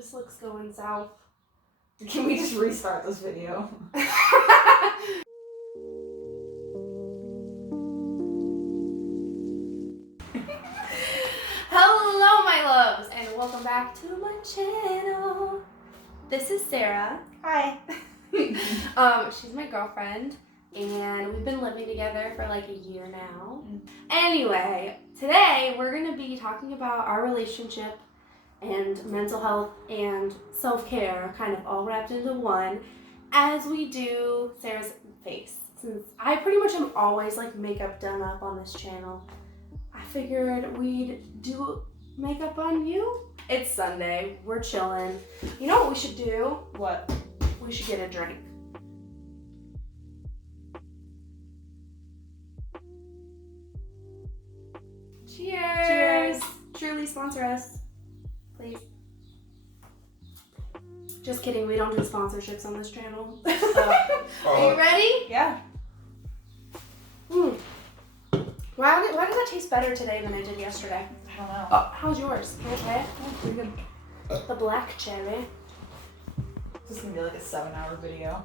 This looks going south. Can we just restart this video? Hello, my loves, and welcome back to my channel. This is Sarah. Hi. She's my girlfriend, and we've been living together for like a year now. Anyway, today we're gonna be talking about our relationship and mental health and self-care, kind of all wrapped into one, as we do Sarah's face. Since I pretty much am always like makeup done up on this channel, I figured we'd do makeup on you. It's Sunday, we're chilling. You know what we should do? What? We should get a drink. Cheers! Cheers. Truly sponsor us, please. Just kidding, we don't do sponsorships on this channel. Are you ready? Yeah. Why does that taste better today than it did yesterday? I don't know. How's yours? Okay. Pretty good. The black cherry. This is gonna be like a 7-hour video.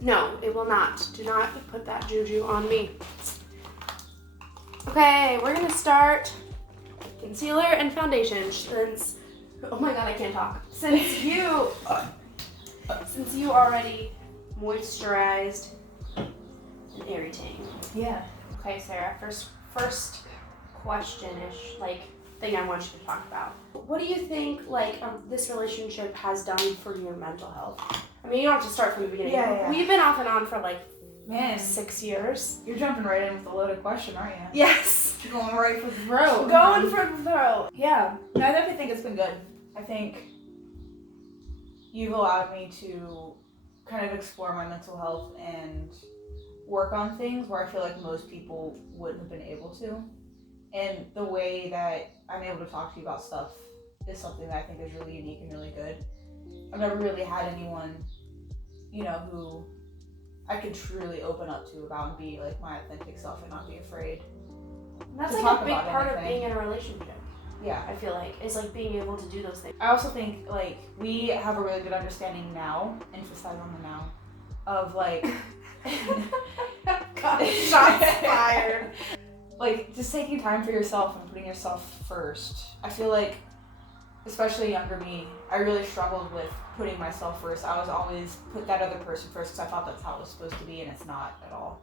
No, it will not. Do not put that juju on me. Okay, we're gonna start concealer and foundation since, oh my god, I can't talk. Since you already moisturized and everything. Yeah. Okay, Sarah, first question-ish, like, thing I want you to talk about. What do you think, like, this relationship has done for your mental health? I mean, you don't have to start from the beginning. Yeah. We've been off and on for, like, Man, 6 years. you're jumping right in with a loaded question, aren't you? Yes. You're going right for the throat. Going for the throat. Yeah. No, I definitely think it's been good. I think you've allowed me to kind of explore my mental health and work on things where I feel like most people wouldn't have been able to. And the way that I'm able to talk to you about stuff is something that I think is really unique and really good. I've never really had anyone, you know, who I could truly open up to about and be like my authentic self and not be afraid. And that's To like talk a big about part of anything. being in a relationship, Yeah. I feel like, is like being able to do those things. I also think like we have a really good understanding now, emphasize on the now, of like God, shots fired. Like just taking time for yourself and putting yourself first. I feel like, especially younger me, I really struggled with putting myself first. I was always put that other person first because I thought that's how it was supposed to be, and it's not at all.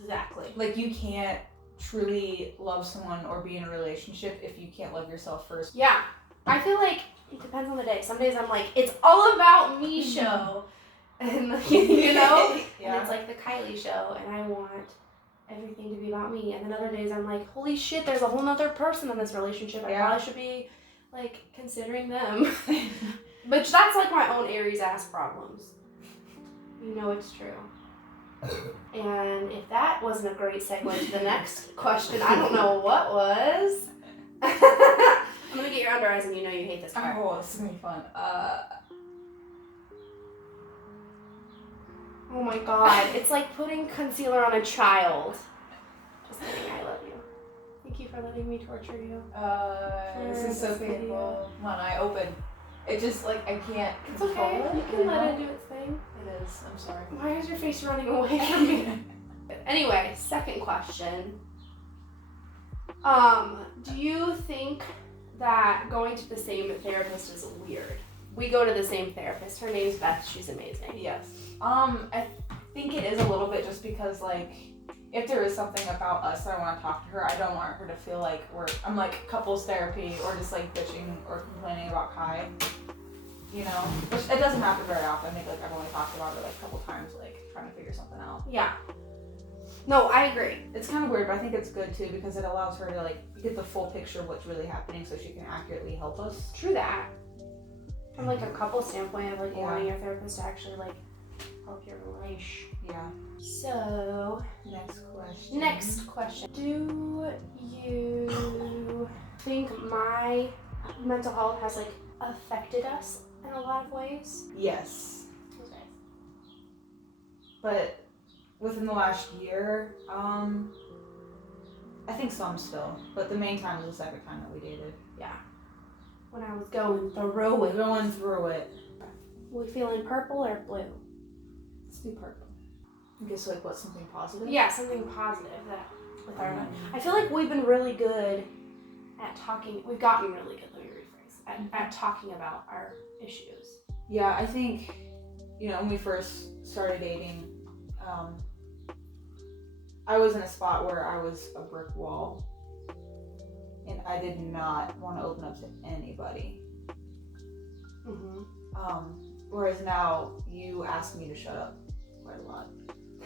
Exactly. Like you can't truly love someone or be in a relationship if you can't love yourself first. Yeah. I feel like it depends on the day. Some days I'm like, it's all about me show. And you know? Yeah. And it's like the Kylie show, and I want everything to be about me. And then other days I'm like, holy shit, there's a whole nother person in this relationship. I probably should be like considering them. But that's like my own Aries ass problems. You know it's true. And if that wasn't a great segue to the next question, I don't know what was. I'm gonna get your under eyes, and you know you hate this part. Oh, this is gonna be fun. Oh my god, it's like putting concealer on a child. Just kidding, I love you. Thank you for letting me torture you. This is so This video. painful. One eye open. It just like I can't It's control okay, it. you can let it do its thing. It is. I'm sorry. Why is your face running away from me? Anyway, second question. Do you think that going to the same therapist is weird? We go to the same therapist. Her name's Beth. She's amazing. Yes. I think it is a little bit just because like if there is something about us that I want to talk to her, I don't want her to feel like I'm like couples therapy or just like bitching or complaining about Kai. You know, which it doesn't happen very often. I think like I've only talked about it like a couple times, like trying to figure something out. Yeah. No, I agree. It's kind of weird, but I think it's good too because it allows her to like get the full picture of what's really happening, so she can accurately help us. True that. From like a couple standpoint of like Yeah. wanting your therapist to actually like help your relation. Yeah. So, Next question. next question. Do you think my mental health has like affected us in a lot of ways? Yes. Okay. But within the last year, I think some still. But the main time was the second time that we dated. Yeah. When I I was going through We're it. going through it. We feeling purple or blue? Let's do purple. I guess like what's something positive? Yeah, something positive that with our. I feel like we've been really good at talking. We've gotten really good. Let me rephrase. At talking about our issues. Yeah, I think, when we first started dating, I was in a spot where I was a brick wall, and I did not want to open up to anybody. Mm-hmm. Whereas now you ask me to shut up quite a lot.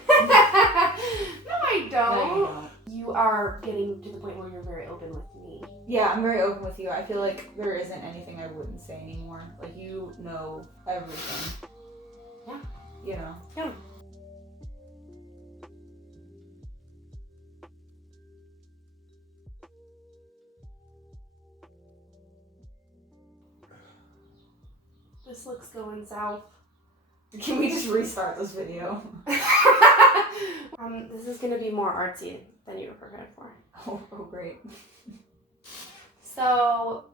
No, I don't. No, you don't. You are getting to the point where you're very open with me. Yeah, I'm very open with you. I feel like there isn't anything I wouldn't say anymore. Like, you know everything. Yeah. Yeah. This looks going south. Can we just restart this video? This is gonna be more artsy than you were prepared for. Oh, great. So,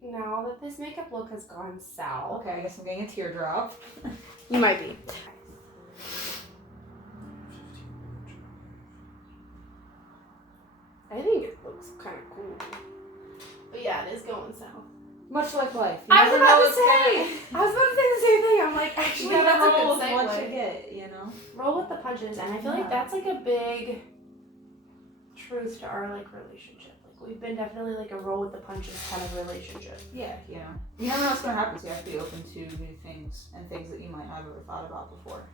now that this makeup look has gone south. Okay, I guess I'm getting a teardrop. You might be. I think it looks kind of cool. But yeah, it is going south. Much like life. I was about to say the same thing. I'm like, actually, that's a good segue. What you get, Roll with the punches, and I feel like that's like a big truth to our like relationship. Like we've been definitely like a roll with the punches kind of relationship. Yeah, you never know what's gonna happen, so you have to be open to new things and things that you might not have ever thought about before.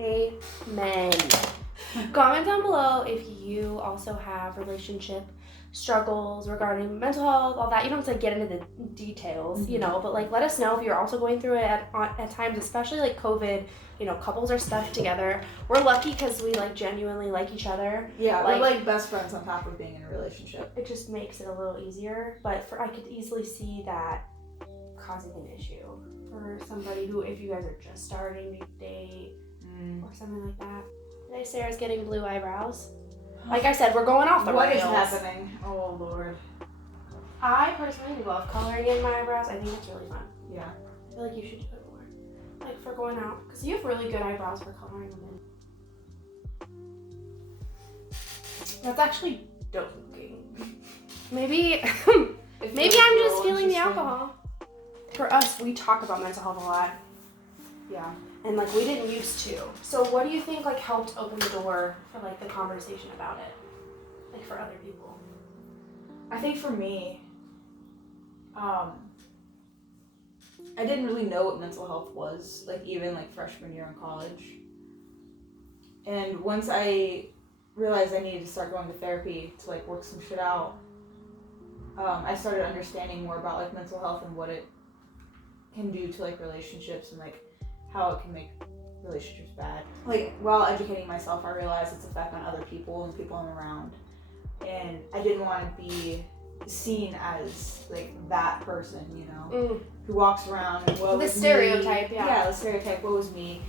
Amen. Comment down below if you also have relationship struggles regarding mental health, all that. You don't have to get into the details, but like let us know if you're also going through it at times, especially like COVID. Couples are stuck together. We're lucky because we like genuinely like each other. Yeah, we're like best friends on top of being in a relationship. It just makes it a little easier, but I could easily see that causing an issue for somebody who, if you guys are just starting to date or something like that. Today Sarah's getting blue eyebrows. Like I said, we're going off the rails. What is happening? Oh, Lord. I personally love coloring in my eyebrows. I think it's really fun. Yeah. I feel like you should do it more. Like for going out. Because you have really good eyebrows for coloring them in. That's actually dope looking. Maybe I'm just feeling the alcohol. For us, we talk about mental health a lot. Yeah. And like we didn't used to. So what do you think like helped open the door for like the conversation about it? Like for other people? I think for me, I didn't really know what mental health was, like even like freshman year in college. And once I realized I needed to start going to therapy to like work some shit out, I started understanding more about like mental health and what it can do to like relationships and like how it can make relationships bad. Like while educating myself, I realized its effect on other people and people I'm around. And I didn't want to be seen as like that person, who walks around and the stereotype, yeah, the stereotype, what was me.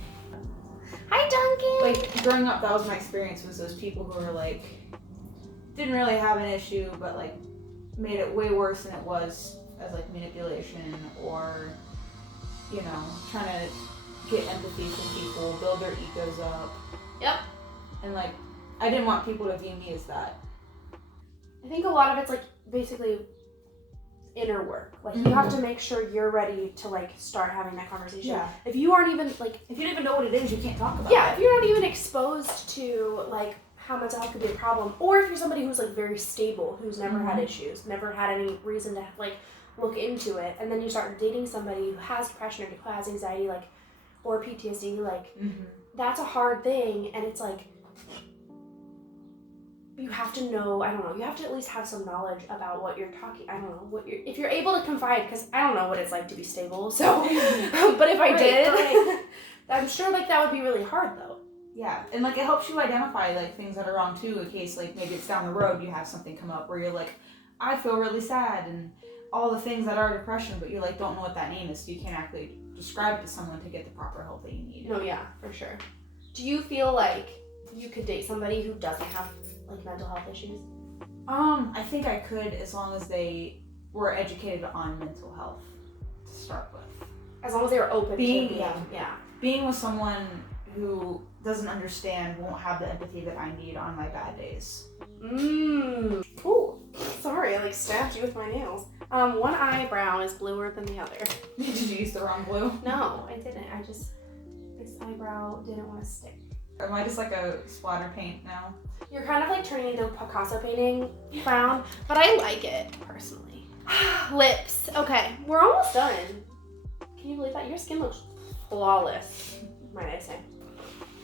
Hi, Duncan. Like growing up, that was my experience, was those people who were like didn't really have an issue but like made it way worse than it was, as like manipulation or trying to get empathy from people, build their egos up. Yep. And like I didn't want people to view me as that. I think a lot of it's like basically inner work. Like you have to make sure you're ready to like start having that conversation. Yeah. If you aren't even like, if you don't even know what it is, you can't talk about it. Yeah, if you're not even exposed to like how mental health could be a problem, or if you're somebody who's like very stable, who's never had issues, never had any reason to like look into it, and then you start dating somebody who has depression or who has anxiety, like, or PTSD, like that's a hard thing. And it's like you have to know, you have to at least have some knowledge about what you're talking, if you're able to confide, because I don't know what it's like to be stable, so, but if I did, I'm sure like that would be really hard though. Yeah, and like it helps you identify like things that are wrong too, in case like maybe it's down the road you have something come up where you're like, I feel really sad and all the things that are depression, but you like don't know what that name is, so you can't actually describe it to someone to get the proper help that you need. No, yeah, for sure. Do you feel like you could date somebody who doesn't have like mental health issues? I think I could, as long as they were educated on mental health to start with. As long as they were open to being, yeah. Being with someone who doesn't understand won't have the empathy that I need on my bad days. Ooh, sorry, I stabbed you with my nails. One eyebrow is bluer than the other. Did you use the wrong blue? No, I didn't. This eyebrow didn't want to stick. Am I just a splatter paint now? You're kind of turning into a Picasso painting brown, but I like it personally. Lips. Okay, we're almost done. Can you believe that? Your skin looks flawless, might I say.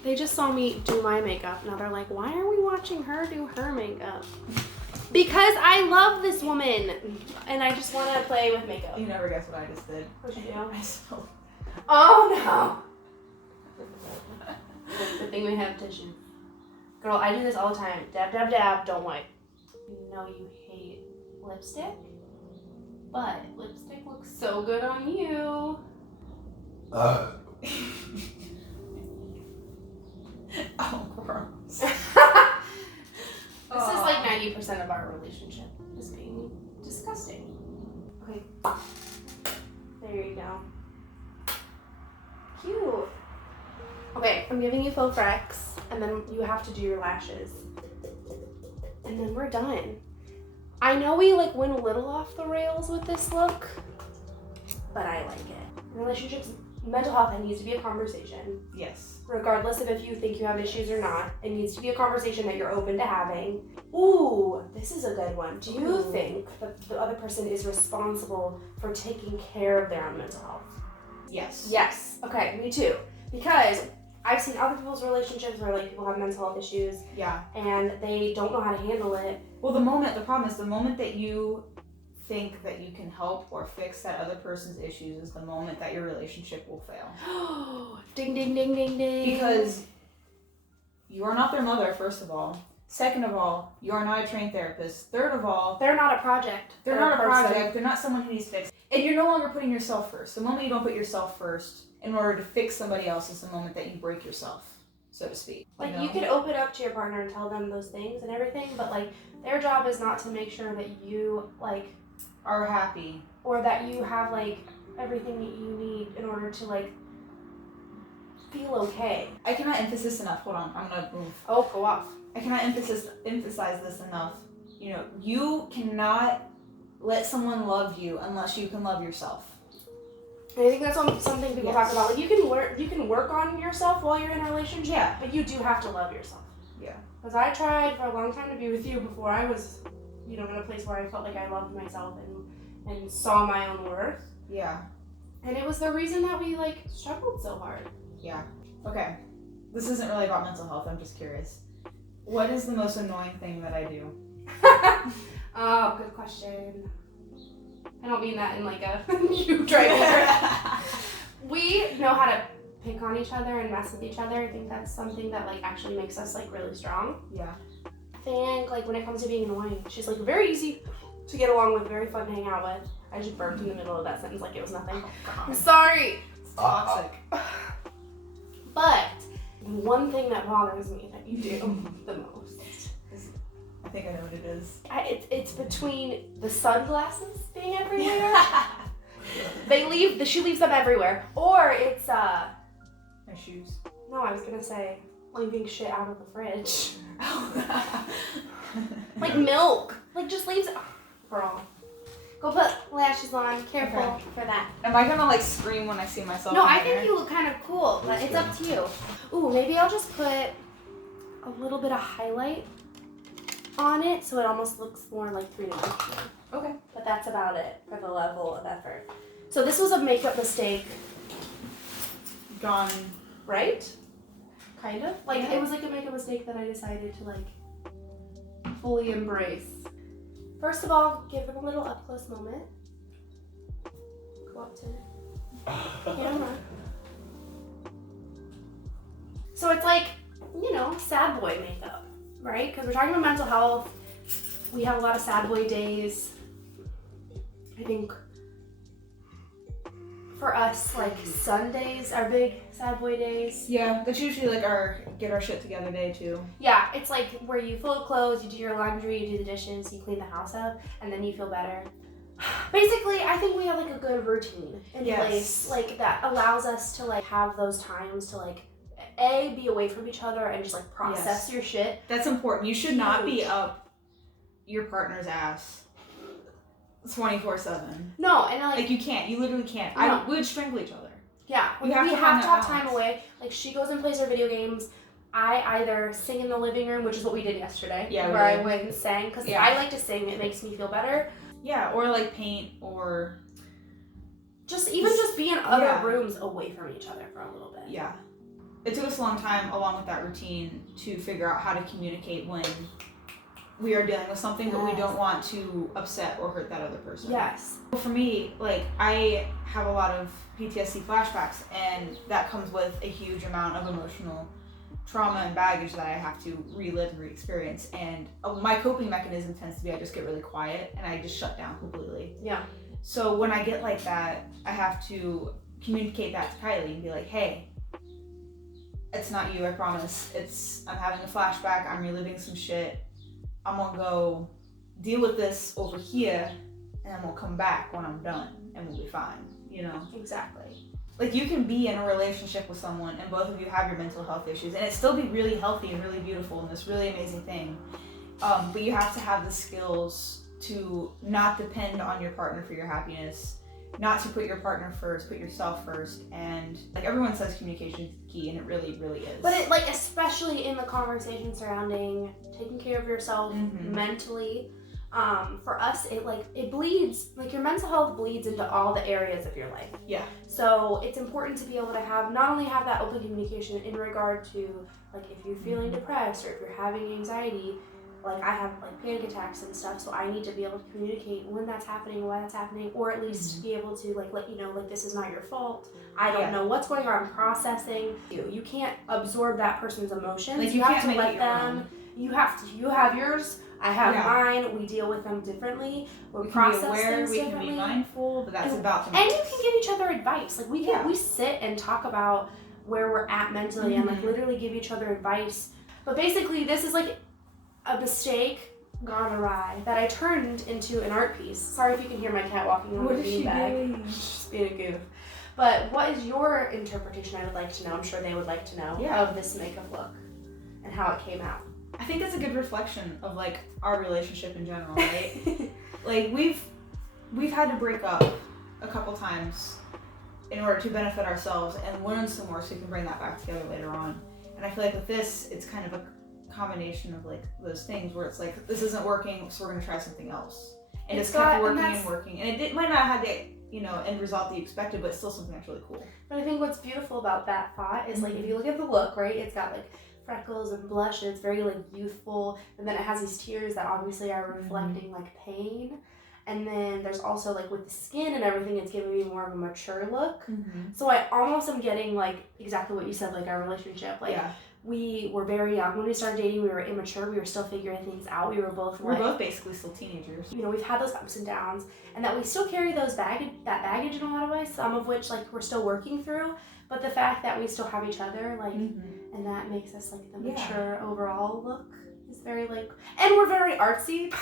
They just saw me do my makeup. Now they're like, why are we watching her do her makeup? Because I love this woman and I just want to play with makeup. You never guess what I just did. What'd you do? I spilled. Oh no. Good thing we have tissue. Girl, I do this all the time. Dab, dab, dab, don't wipe. You know you hate lipstick, but lipstick looks so good on you. Oh, gross. This is 90% of our relationship is being disgusting. Okay. There you go. Cute. Okay, I'm giving you faux frex, and then you have to do your lashes. And then we're done. I know we went a little off the rails with this look, but I like it. Relationships, mental health, it needs to be a conversation. Yes. Regardless of if you think you have issues or not, it needs to be a conversation that you're open to having. Ooh, this is a good one. Do you think that the other person is responsible for taking care of their own mental health? Yes. Yes. Okay, me too. Because I've seen other people's relationships where people have mental health issues. Yeah. And they don't know how to handle it. Well, the problem is the moment that you think that you can help or fix that other person's issues is the moment that your relationship will fail. Ding, ding, ding, ding, ding. Because you are not their mother, first of all. Second of all, you are not a trained therapist. Third of all, they're not a project. They're not a project. They're not someone who needs fixed. And you're no longer putting yourself first. The moment you don't put yourself first in order to fix somebody else is the moment that you break yourself, so to speak. You could open up to your partner and tell them those things and everything, but their job is not to make sure that you are happy or that you have everything that you need in order to feel okay. I cannot emphasize this enough. Hold on, I'm gonna move. Oh, go off. I cannot emphasize this enough. You cannot let someone love you unless you can love yourself. And I think that's something people talk about. You can work on yourself while you're in a relationship, but you do have to love yourself. Yeah. Because I tried for a long time to be with you before I was, in a place where I felt like I loved myself and saw my own worth. Yeah. And it was the reason that we struggled so hard. Yeah. Okay. This isn't really about mental health. I'm just curious. What is the most annoying thing that I do? Oh, good question. I don't mean that in a you driving. We know how to pick on each other and mess with each other. I think that's something that actually makes us really strong. Yeah. I think when it comes to being annoying, she's very easy to get along with, very fun to hang out with. I just burped in the middle of that sentence like it was nothing. Oh, I'm sorry. It's toxic. But one thing that bothers me that you do the most. I think I know what it is. It's between the sunglasses being everywhere. She leaves them everywhere. Or it's my shoes. No, I was gonna say leaving shit out of the fridge. Milk. Just leaves it. Girl. Go put lashes on. Careful for that. Am I gonna scream when I see myself? No, I think you look kind of cool, but it's up to you. Ooh, maybe I'll just put a little bit of highlight on it so it almost looks more three-dimensional. Okay. But that's about it for the level of effort. So this was a makeup mistake. Gone. Right? Kind of. It was a makeup mistake that I decided to fully embrace. First of all, give them a little up-close moment. Go up to the camera. So it's sad boy makeup, right? Because we're talking about mental health. We have a lot of sad boy days. I think for us, Sundays are big sad boy days. Yeah, that's usually our get our shit together day too. Yeah, it's where you fold clothes, you do your laundry, you do the dishes, you clean the house up, and then you feel better. Basically, I think we have like a good routine in Yes. place, like that allows us to like have those times to like be away from each other and just like process your shit. That's important. You should not be up your partner's ass 24/7. No, and like you can't. You literally can't. No. We would strangle each other. Yeah, You we have to have to have balance. time away. Like she goes and plays her video games. I either sing in the living room, which is what we did yesterday, Yeah, where I went and sang because I like to sing. It makes me feel better. Yeah, or like paint or just be in other rooms away from each other for a little bit. Yeah. It took us a long time, along with that routine, to figure out how to communicate when we are dealing with something that we don't want to upset or hurt that other person. Yes. For me, like, I have a lot of PTSD flashbacks, and that comes with a huge amount of emotional trauma and baggage that I have to relive and re-experience. And my coping mechanism tends to be I just get really quiet and I just shut down completely. Yeah. So when I get like that, I have to communicate that to Kylie and be like, hey, it's not you, I promise. I'm having a flashback, I'm reliving some shit. I'm gonna go deal with this over here, and then we'll come back when I'm done, and we'll be fine, you know? Exactly. Like, you can be in a relationship with someone, and both of you have your mental health issues, and it still be really healthy and really beautiful and this really amazing thing. But you have to have the skills to not depend on your partner for your happiness, not to put your partner first, put yourself first, and like everyone says communication is key, and it really, really is. But it, like, especially in the conversation surrounding taking care of yourself mentally, for us, it bleeds, like your mental health bleeds into all the areas of your life. Yeah. So it's important to be able to not only have that open communication in regard to, like, if you're feeling depressed or if you're having anxiety. Like, I have, like, panic attacks and stuff, so I need to be able to communicate when that's happening, why that's happening, or at least be able to, like, let you know, like, this is not your fault. I don't know what's going on. I'm processing. You can't absorb that person's emotions. Like, you have to make let it them. You have yours. I have mine. We deal with them differently. We process can be aware, things we differently. can be mindful, but that's about to And you can give each other advice. Like, we sit and talk about where we're at mentally and, like, literally give each other advice. But basically, this is, like, a mistake gone awry that I turned into an art piece. Sorry if you can hear my cat walking on the beanbag. She's just being a goof. But what is your interpretation? I would like to know. I'm sure they would like to know of this makeup look and how it came out. I think it's a good reflection of, like, our relationship in general, right? Like, we've had to break up a couple times in order to benefit ourselves and learn some more so we can bring that back together later on. And I feel like with this, it's kind of a combination of, like, those things where it's like, this isn't working, so we're gonna try something else. And it's kept working and working. And it might not have the, end result that you expected, but it's still something that's really cool. But I think what's beautiful about that thought is, like, if you look at the look, right, it's got, like, freckles and blush, and it's very, like, youthful, and then it has these tears that obviously are reflecting, like, pain. And then there's also, like, with the skin and everything, it's giving me more of a mature look. So I almost am getting, like, exactly what you said, like, our relationship. Like, we were very young. When we started dating, we were immature. We were still figuring things out. We were both both basically still teenagers. We've had those ups and downs, and that we still carry that baggage in a lot of ways, some of which, like, we're still working through. But the fact that we still have each other, like, and that makes us, like, the mature overall look is very, like, and we're very artsy.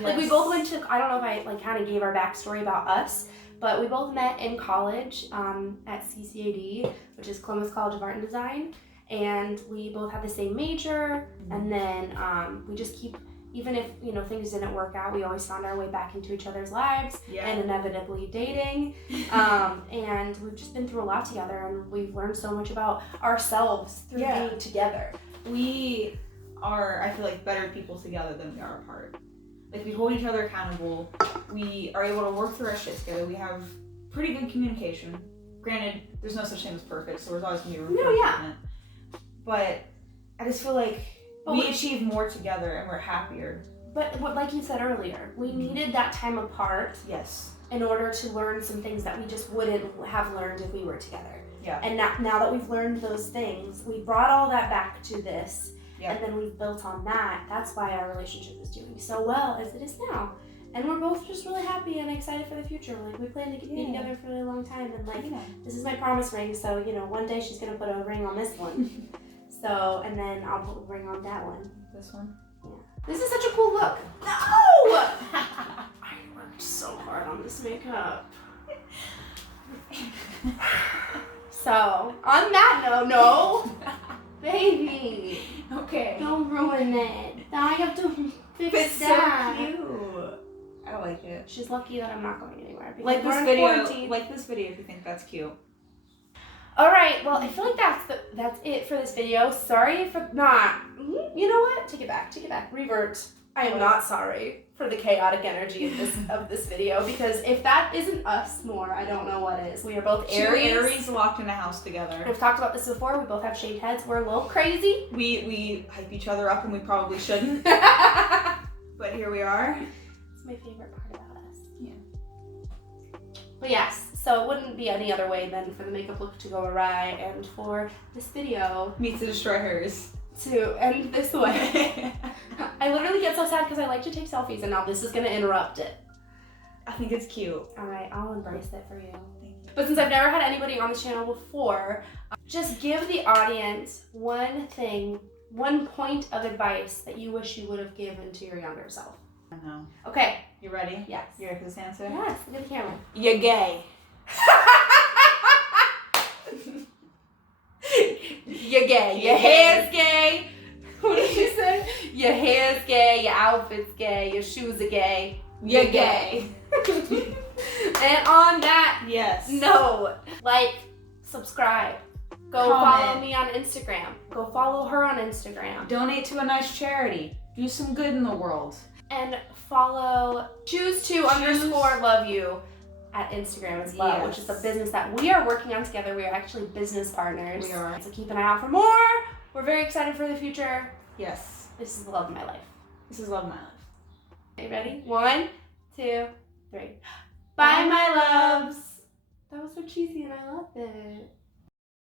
Like, we both went to, I don't know if I, like, kind of gave our backstory about us, but we both met in college at CCAD, which is Columbus College of Art and Design. And we both had the same major, and then we just keep, even if, things didn't work out, we always found our way back into each other's lives and inevitably dating. And we've just been through a lot together, and we've learned so much about ourselves through being together. We are, I feel like, better people together than we are apart. Like, we hold each other accountable. We are able to work through our shit together. We have pretty good communication. Granted, there's no such thing as perfect, so there's always going to be room for improvement. But I just feel like we achieve more together and we're happier. But like you said earlier, we needed that time apart. Yes. In order to learn some things that we just wouldn't have learned if we were together. Yeah. And now that we've learned those things, we brought all that back to this. Yeah. And then we've built on that. That's why our relationship is doing so well as it is now. And we're both just really happy and excited for the future. Like, we plan to be together for a really long time. And, like, this is my promise ring. So, one day she's going to put a ring on this one. So, and then I'll put a ring on that one. This one? Yeah. This is such a cool look. No! I worked so hard on this makeup. So, on that note, no. Baby. Okay. Don't ruin it. Now I have to fix It's that. so cute. I like it. She's lucky that I'm not going anywhere. Because Like we're this in video. quarantine. Like this video if you think that's cute. Alright, well, I feel like that's it for this video. Sorry for not. You know what? Take it back. Revert. I am not sorry for the chaotic energy of this video, because if that isn't us more, I don't know what is. We are both Aries. Two Aries locked in a house together. We've talked about this before. We both have shaved heads. We're a little crazy. We hype each other up and we probably shouldn't. But here we are. It's my favorite part about us. Yeah. But yes, so it wouldn't be any other way than for the makeup look to go awry and for this video Me to destroy hers. to end this way. I literally get so sad because I like to take selfies and now this is going to interrupt it. I think it's cute. Alright, I'll embrace it for you. Thank you. But since I've never had anybody on the channel before, just give the audience one thing, one point of advice that you wish you would have given to your younger self. I know. Okay. You ready? Yes. You ready for this answer? Yes, look at the camera. You're gay. You're gay. Your hair's gay. What did you say? Your hair's gay, your outfit's gay, your shoes are gay. You're gay. And on that Yes. note, like, subscribe. Go Comment. follow me on Instagram. Go follow her on Instagram. Donate to a nice charity. Do some good in the world. And follow choose2_love you at Instagram as well, Yes. which is a business that we are working on together. We are actually business partners. We are. So keep an eye out for more. We're very excited for the future. Yes. This is the love of my life. This is love of my life. Are you ready? 1, 2, 3. Bye, my loves. That was so cheesy and I loved it.